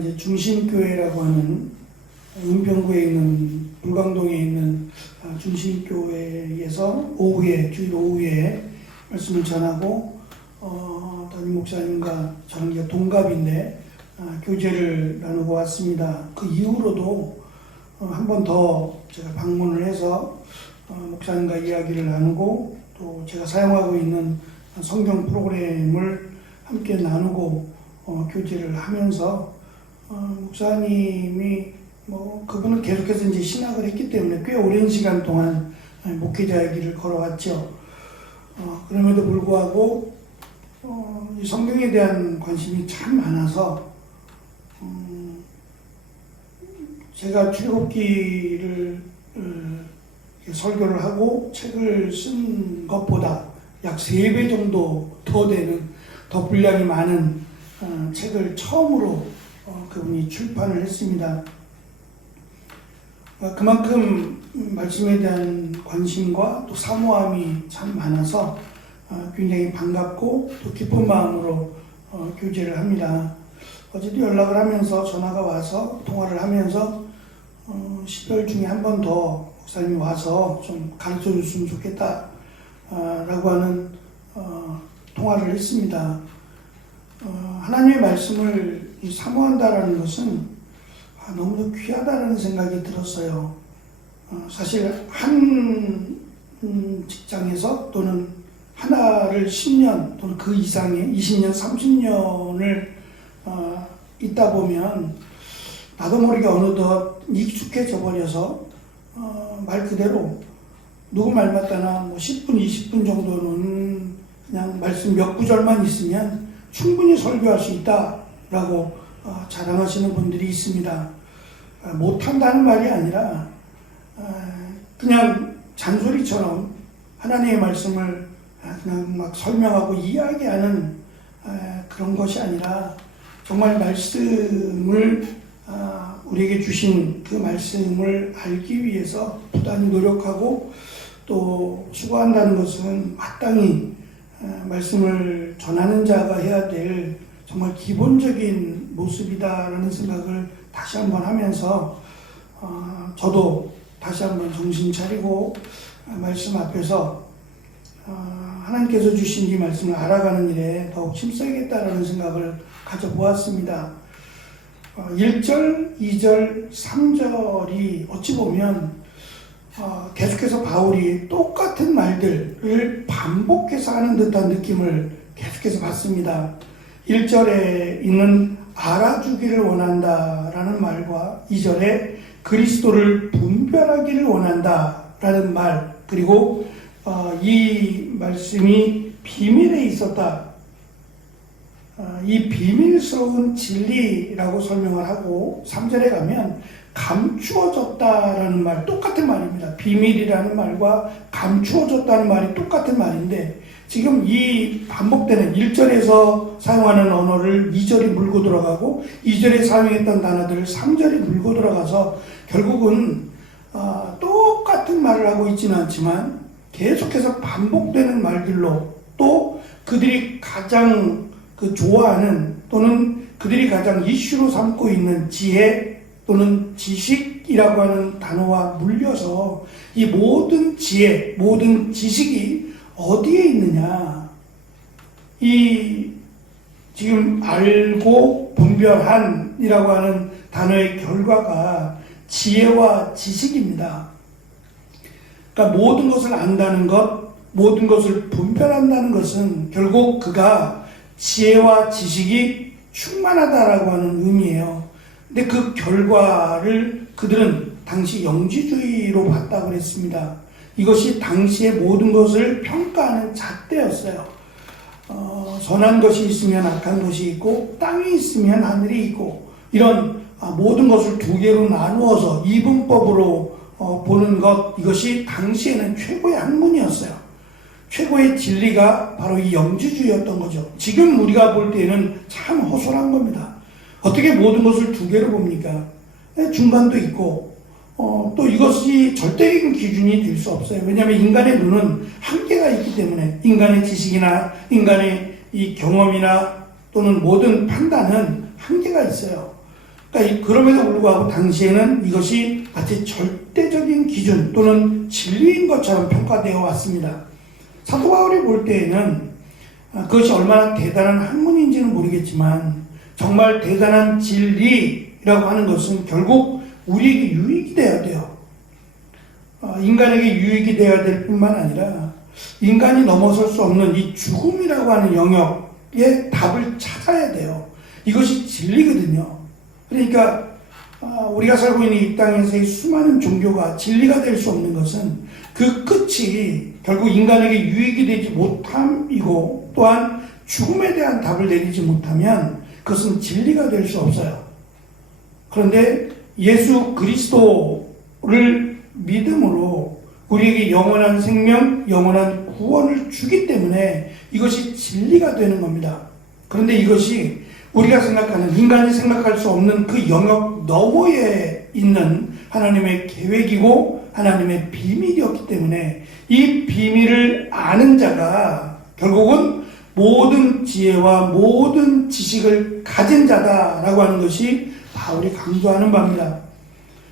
이제 중심교회라고 하는 은평구에 있는 불광동에 있는 중심교회에서 주일 오후에 말씀을 전하고 담임 목사님과 저는 동갑인데 교제를 나누고 왔습니다. 그 이후로도 한 번 더 제가 방문을 해서 목사님과 이야기를 나누고 또 제가 사용하고 있는 성경 프로그램을 함께 나누고 교제를 하면서 목사님이 그분은 계속해서 이제 신학을 했기 때문에 꽤 오랜 시간 동안 목회자의 길을 걸어왔죠. 그럼에도 불구하고 이 성경에 대한 관심이 참 많아서 제가 출애굽기를 설교를 하고 책을 쓴 것보다 약 3배 정도 더 되는, 더 분량이 많은 책을 처음으로 그분이 출판을 했습니다. 그만큼 말씀에 대한 관심과 또 사모함이 참 많아서 굉장히 반갑고 또 기쁜 마음으로 교제를 합니다. 어제도 연락을 하면서 전화가 와서 통화를 하면서 12월 중에 한 번 더 목사님이 와서 좀 가르쳐 줬으면 좋겠다 라고 하는 통화를 했습니다. 하나님의 말씀을 사모한다라는 것은 너무도 귀하다라는 생각이 들었어요. 사실 한 직장에서 또는 하나를 10년 또는 그 이상의 20년, 30년을 있다 보면 나도 모르게 어느덧 익숙해져 버려서 말 그대로 누구 말 맞다나 10분, 20분 정도는 그냥 말씀 몇 구절만 있으면 충분히 설교할 수 있다라고 자랑하시는 분들이 있습니다. 못한다는 말이 아니라 그냥 잔소리처럼 하나님의 말씀을 그냥 막 설명하고 이야기하는 그런 것이 아니라 정말 말씀을 우리에게 주신 그 말씀을 알기 위해서 부단히 노력하고 또 수고한다는 것은 마땅히 말씀을 전하는 자가 해야 될 정말 기본적인 모습이다라는 생각을 다시 한번 하면서 저도 다시 한번 정신 차리고 말씀 앞에서 하나님께서 주신 이 말씀을 알아가는 일에 더욱 힘써야겠다라는 생각을 가져보았습니다. 1절, 2절, 3절이 어찌 보면 계속해서 바울이 똑같은 말들을 반복해서 하는 듯한 느낌을 계속해서 받습니다. 1절에 있는 알아주기를 원한다라는 말과 2절에 그리스도를 분별하기를 원한다라는 말, 그리고 이 말씀이 비밀에 있었다. 이 비밀스러운 진리라고 설명을 하고 3절에 가면 감추어졌다라는 말, 똑같은 말입니다. 비밀이라는 말과 감추어졌다는 말이 똑같은 말인데 지금 이 반복되는 1절에서 사용하는 언어를 2절이 물고 들어가고 2절에 사용했던 단어들을 3절이 물고 들어가서 결국은 똑같은 말을 하고 있지는 않지만 계속해서 반복되는 말들로 또 그들이 가장 좋아하는 또는 그들이 가장 이슈로 삼고 있는 지혜 또는 지식이라고 하는 단어와 물려서 이 모든 지혜, 모든 지식이 어디에 있느냐, 이 지금 알고 분별한이라고 하는 단어의 결과가 지혜와 지식입니다. 그러니까 모든 것을 안다는 것, 모든 것을 분별한다는 것은 결국 그가 지혜와 지식이 충만하다라고 하는 의미예요. 근데 그 결과를 그들은 당시 영지주의로 봤다고 그랬습니다. 이것이 당시의 모든 것을 평가하는 잣대였어요. 선한 것이 있으면 악한 것이 있고 땅이 있으면 하늘이 있고 이런 모든 것을 두 개로 나누어서 이분법으로 보는 것, 이것이 당시에는 최고의 학문이었어요. 최고의 진리가 바로 이 영지주의였던 거죠. 지금 우리가 볼 때는 참 허술한 겁니다. 어떻게 모든 것을 두 개로 봅니까? 중간도 있고 또 이것이 절대적인 기준이 될 수 없어요. 왜냐하면 인간의 눈은 한계가 있기 때문에 인간의 지식이나 인간의 이 경험이나 또는 모든 판단은 한계가 있어요. 그러니까 그럼에도 불구하고 당시에는 이것이 마치 절대적인 기준 또는 진리인 것처럼 평가되어 왔습니다. 사도 바울이 볼 때에는 그것이 얼마나 대단한 학문인지는 모르겠지만 정말 대단한 진리라고 하는 것은 결국 우리에게 유익이 되어야 돼요. 인간에게 유익이 되어야 될 뿐만 아니라 인간이 넘어설 수 없는 이 죽음이라고 하는 영역의 답을 찾아야 돼요. 이것이 진리거든요. 그러니까 우리가 살고 있는 이 땅에서의 수많은 종교가 진리가 될 수 없는 것은 그 끝이 결국 인간에게 유익이 되지 못함이고 또한 죽음에 대한 답을 내리지 못하면 그것은 진리가 될 수 없어요. 그런데 예수 그리스도를 믿음으로 우리에게 영원한 생명, 영원한 구원을 주기 때문에 이것이 진리가 되는 겁니다. 그런데 이것이 우리가 생각하는, 인간이 생각할 수 없는 그 영역 너머에 있는 하나님의 계획이고 하나님의 비밀이었기 때문에 이 비밀을 아는 자가 결국은 모든 지혜와 모든 지식을 가진 자다라고 하는 것이 바울이 강조하는 바입니다.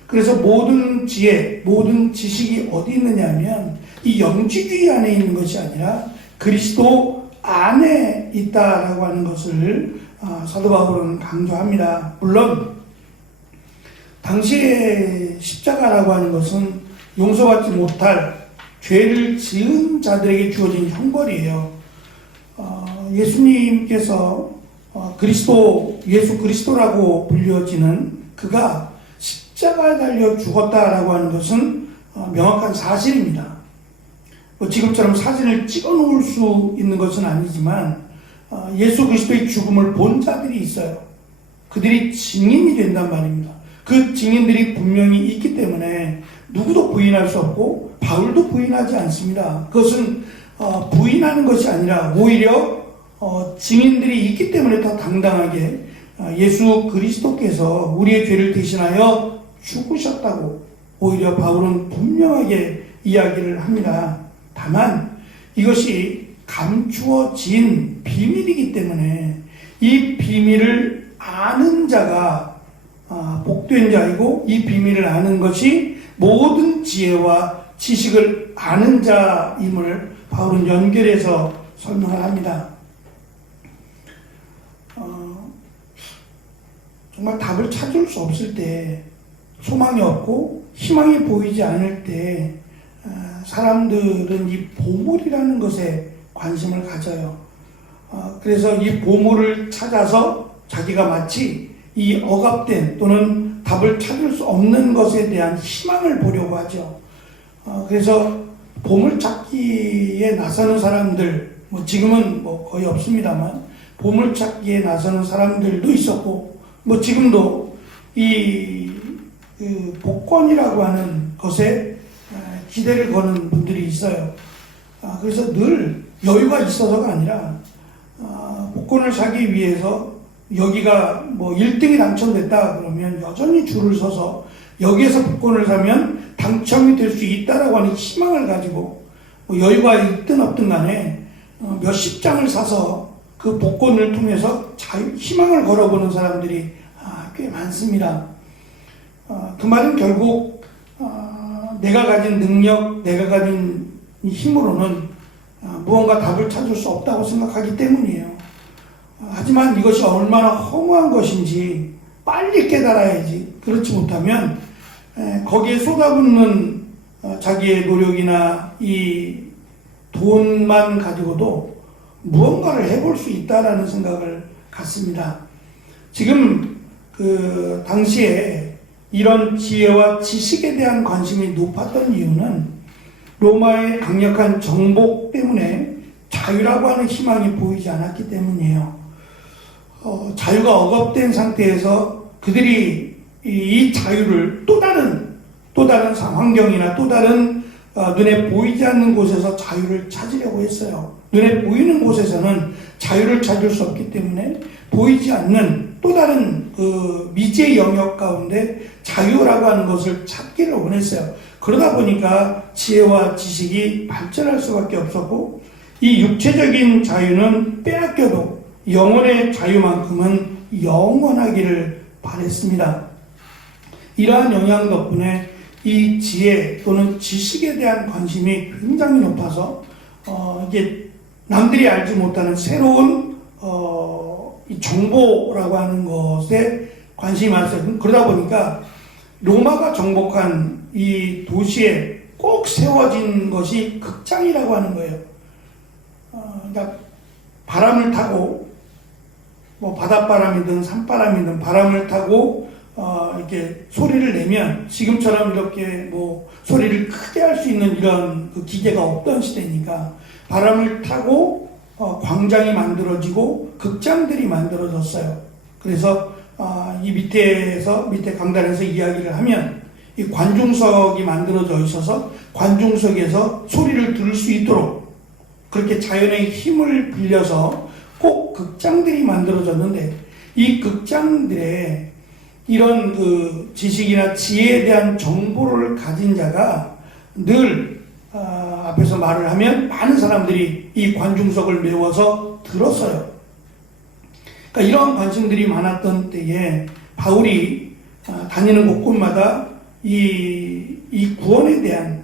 그래서 모든 지혜, 모든 지식이 어디 있느냐 하면 이 영지주의 안에 있는 것이 아니라 그리스도 안에 있다라고 하는 것을 사도 바울은 강조합니다. 물론 당시에 십자가라고 하는 것은 용서받지 못할 죄를 지은 자들에게 주어진 형벌이에요. 예수님께서 예수 그리스도라고 불려지는 그가 십자가에 달려 죽었다라고 하는 것은 명확한 사실입니다. 지금처럼 사진을 찍어 놓을 수 있는 것은 아니지만 예수 그리스도의 죽음을 본 자들이 있어요. 그들이 증인이 된단 말입니다. 그 증인들이 분명히 있기 때문에 누구도 부인할 수 없고 바울도 부인하지 않습니다. 그것은 부인하는 것이 아니라 오히려 증인들이 있기 때문에 더 당당하게 예수 그리스도께서 우리의 죄를 대신하여 죽으셨다고 오히려 바울은 분명하게 이야기를 합니다. 다만 이것이 감추어진 비밀이기 때문에 이 비밀을 아는 자가 복된 자이고 이 비밀을 아는 것이 모든 지혜와 지식을 아는 자임을 바울은 연결해서 설명을 합니다. 정말 답을 찾을 수 없을 때, 소망이 없고 희망이 보이지 않을 때 사람들은 이 보물이라는 것에 관심을 가져요. 그래서 이 보물을 찾아서 자기가 마치 이 억압된 또는 답을 찾을 수 없는 것에 대한 희망을 보려고 하죠. 그래서 보물찾기에 나서는 사람들, 지금은 거의 없습니다만 보물찾기에 나서는 사람들도 있었고 지금도 그 복권이라고 하는 것에 기대를 거는 분들이 있어요. 그래서 늘 여유가 있어서가 아니라 복권을 사기 위해서 여기가 1등이 당첨됐다 그러면 여전히 줄을 서서 여기에서 복권을 사면 당첨이 될 수 있다라고 하는 희망을 가지고 여유가 있든 없든 간에 몇십 장을 사서 그 복권을 통해서 희망을 걸어보는 사람들이 꽤 많습니다. 그 말은 결국 내가 가진 능력, 내가 가진 힘으로는 무언가 답을 찾을 수 없다고 생각하기 때문이에요. 하지만 이것이 얼마나 허무한 것인지 빨리 깨달아야지. 그렇지 못하면 거기에 쏟아붓는 자기의 노력이나 이 돈만 가지고도 무언가를 해볼 수 있다라는 생각을 갖습니다. 지금 그 당시에 이런 지혜와 지식에 대한 관심이 높았던 이유는 로마의 강력한 정복 때문에 자유라고 하는 희망이 보이지 않았기 때문이에요. 자유가 억압된 상태에서 그들이 이 자유를 또 다른 환경이나 또 다른 눈에 보이지 않는 곳에서 자유를 찾으려고 했어요. 눈에 보이는 곳에서는 자유를 찾을 수 없기 때문에 보이지 않는 또 다른 그 미지의 영역 가운데 자유라고 하는 것을 찾기를 원했어요. 그러다 보니까 지혜와 지식이 발전할 수밖에 없었고 이 육체적인 자유는 빼앗겨도 영혼의 자유만큼은 영원하기를 발했습니다. 이러한 영향 덕분에 이 지혜 또는 지식에 대한 관심이 굉장히 높아서 이게 남들이 알지 못하는 새로운 이 정보라고 하는 것에 관심이 많았어요. 그러다 보니까 로마가 정복한 이 도시에 꼭 세워진 것이 극장이라고 하는 거예요. 그러니까 바람을 타고 뭐 바닷바람이든 산바람이든 바람을 타고 이렇게 소리를 내면 지금처럼 이렇게 뭐 소리를 크게 할 수 있는 이런 그 기계가 없던 시대니까 바람을 타고 광장이 만들어지고 극장들이 만들어졌어요. 그래서 이 밑에 강단에서 이야기를 하면 이 관중석이 만들어져 있어서 관중석에서 소리를 들을 수 있도록 그렇게 자연의 힘을 빌려서 꼭 극장들이 만들어졌는데 이 극장들에 이런 그 지식이나 지혜에 대한 정보를 가진 자가 늘 앞에서 말을 하면 많은 사람들이 이 관중석을 메워서 들었어요. 그러니까 이러한 관심들이 많았던 때에 바울이 다니는 곳곳마다 이 구원에 대한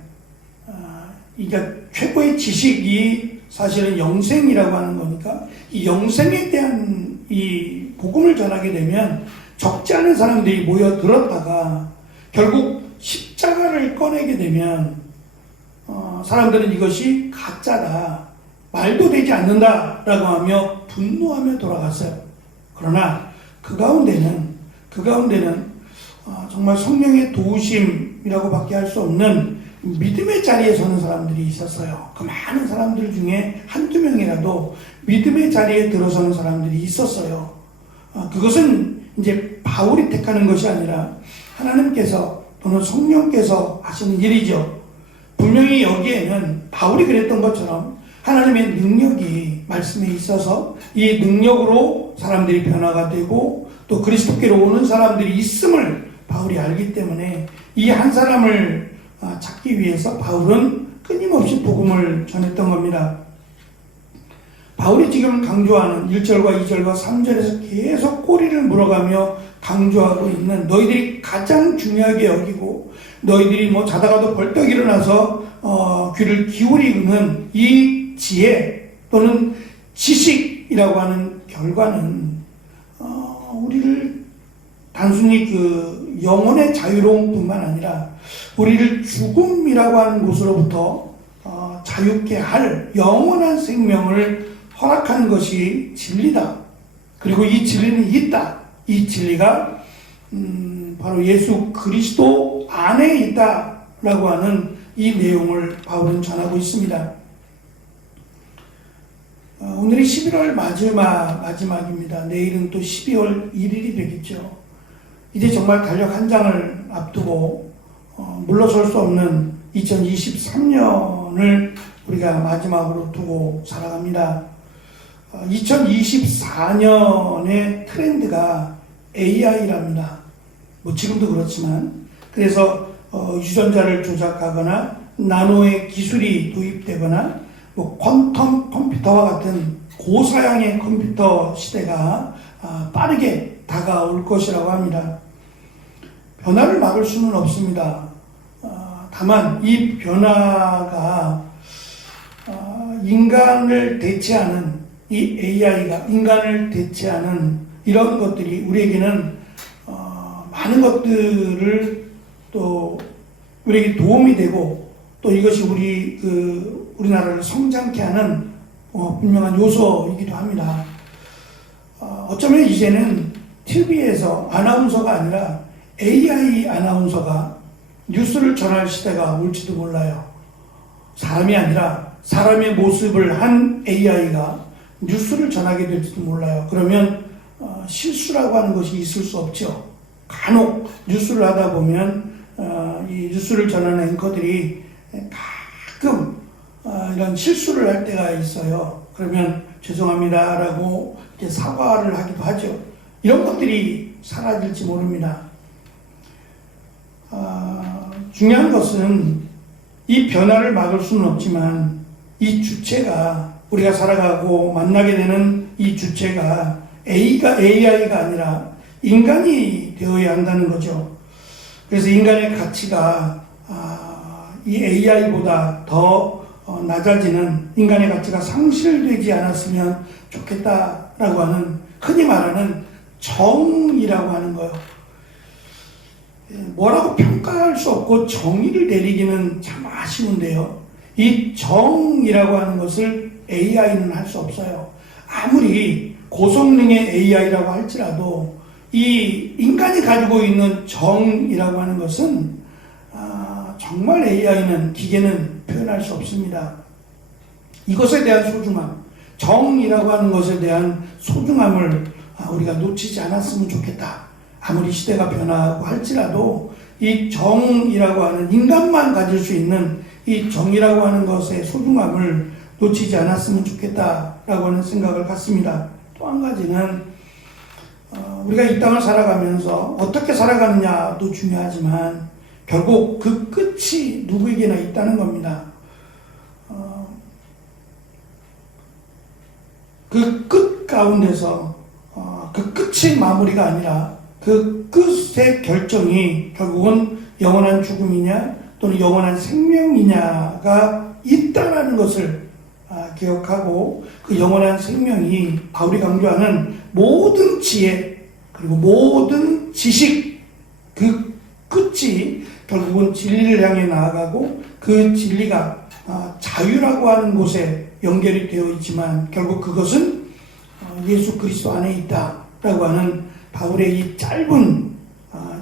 그러니까 최고의 지식이 사실은 영생이라고 하는 거니까 이 영생에 대한 이 복음을 전하게 되면 적지 않은 사람들이 모여들었다가 결국 십자가를 꺼내게 되면 사람들은 이것이 가짜다, 말도 되지 않는다라고 하며 분노하며 돌아갔어요. 그러나 그 가운데는 정말 성령의 도우심이라고 밖에 할 수 없는 믿음의 자리에 서는 사람들이 있었어요. 그 많은 사람들 중에 한두 명이라도 믿음의 자리에 들어서는 사람들이 있었어요. 그것은 이제 바울이 택하는 것이 아니라 하나님께서 또는 성령께서 하시는 일이죠. 분명히 여기에는 바울이 그랬던 것처럼 하나님의 능력이 말씀에 있어서 이 능력으로 사람들이 변화가 되고 또 그리스도께로 오는 사람들이 있음을 바울이 알기 때문에 이 한 사람을 찾기 위해서 바울은 끊임없이 복음을 전했던 겁니다. 바울이 지금 강조하는 1절과 2절과 3절에서 계속 꼬리를 물어가며 강조하고 있는 너희들이 가장 중요하게 여기고 너희들이 뭐 자다가도 벌떡 일어나서 귀를 기울이는 이 지혜 또는 지식이라고 하는 결과는 우리를 단순히 그 영혼의 자유로움뿐만 아니라 우리를 죽음이라고 하는 곳으로부터 자유케 할 영원한 생명을 허락하는 것이 진리다. 그리고 이 진리는 있다. 이 진리가 바로 예수 그리스도 안에 있다라고 하는 이 내용을 바울은 전하고 있습니다. 오늘이 11월 마지막입니다. 내일은 또 12월 1일이 되겠죠. 이제 정말 달력 한 장을 앞두고 물러설 수 없는 2023년을 우리가 마지막으로 두고 살아갑니다. 2024년의 트렌드가 AI랍니다. 뭐 지금도 그렇지만 그래서 유전자를 조작하거나 나노의 기술이 도입되거나 뭐 퀀텀 컴퓨터와 같은 고사양의 컴퓨터 시대가 빠르게 다가올 것이라고 합니다. 변화를 막을 수는 없습니다. 다만 이 변화가 인간을 대체하는 이 AI가 인간을 대체하는 이런 것들이 우리에게는 많은 것들을 또 우리에게 도움이 되고 또 이것이 우리나라를 성장케 하는 분명한 요소이기도 합니다. 어쩌면 이제는 TV에서 아나운서가 아니라 AI 아나운서가 뉴스를 전할 시대가 올지도 몰라요. 사람이 아니라 사람의 모습을 한 AI가 뉴스를 전하게 될지도 몰라요. 그러면 실수라고 하는 것이 있을 수 없죠. 간혹 뉴스를 하다 보면 이 뉴스를 전하는 앵커들이 가끔 이런 실수를 할 때가 있어요. 그러면 죄송합니다라고 이렇게 사과를 하기도 하죠. 이런 것들이 사라질지 모릅니다. 중요한 것은 이 변화를 막을 수는 없지만 이 주체가 우리가 살아가고 만나게 되는 이 주체가 AI가 아니라 인간이 되어야 한다는 거죠. 그래서 인간의 가치가 이 AI보다 더 낮아지는, 인간의 가치가 상실되지 않았으면 좋겠다라고 하는, 흔히 말하는 정이라고 하는 거예요. 뭐라고 평가할 수 없고 정의를 내리기는 참 아쉬운데요. 이 정이라고 하는 것을 AI는 할 수 없어요. 아무리 고성능의 AI라고 할지라도 이 인간이 가지고 있는 정이라고 하는 것은 정말 AI는, 기계는 표현할 수 없습니다. 이것에 대한 소중함, 정이라고 하는 것에 대한 소중함을 우리가 놓치지 않았으면 좋겠다. 아무리 시대가 변하고 할지라도 이 정이라고 하는, 인간만 가질 수 있는 이 정이라고 하는 것의 소중함을 놓치지 않았으면 좋겠다라고 하는 생각을 갖습니다. 또 한 가지는 우리가 이 땅을 살아가면서 어떻게 살아가느냐도 중요하지만 결국 그 끝이 누구에게나 있다는 겁니다. 그 끝 가운데서 그 끝이 마무리가 아니라 그 끝의 결정이 결국은 영원한 죽음이냐 또는 영원한 생명이냐가 있다라는 것을 기억하고, 그 영원한 생명이 바울이 강조하는 모든 지혜 그리고 모든 지식, 그 끝이 결국은 진리를 향해 나아가고, 그 진리가 자유라고 하는 곳에 연결이 되어 있지만 결국 그것은 예수 그리스도 안에 있다라고 하는 바울의 이 짧은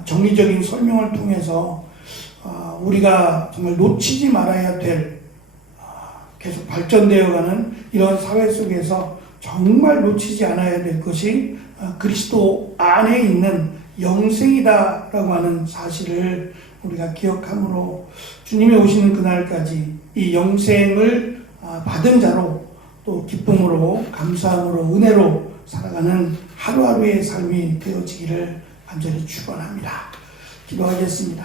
정리적인 설명을 통해서 우리가 정말 놓치지 말아야 될, 계속 발전되어가는 이런 사회 속에서 정말 놓치지 않아야 될 것이 그리스도 안에 있는 영생이다라고 하는 사실을 우리가 기억함으로 주님이 오시는 그날까지 이 영생을 받은 자로, 또 기쁨으로, 감사함으로, 은혜로 살아가는 하루하루의 삶이 되어지기를 간절히 축원합니다. 기도하겠습니다.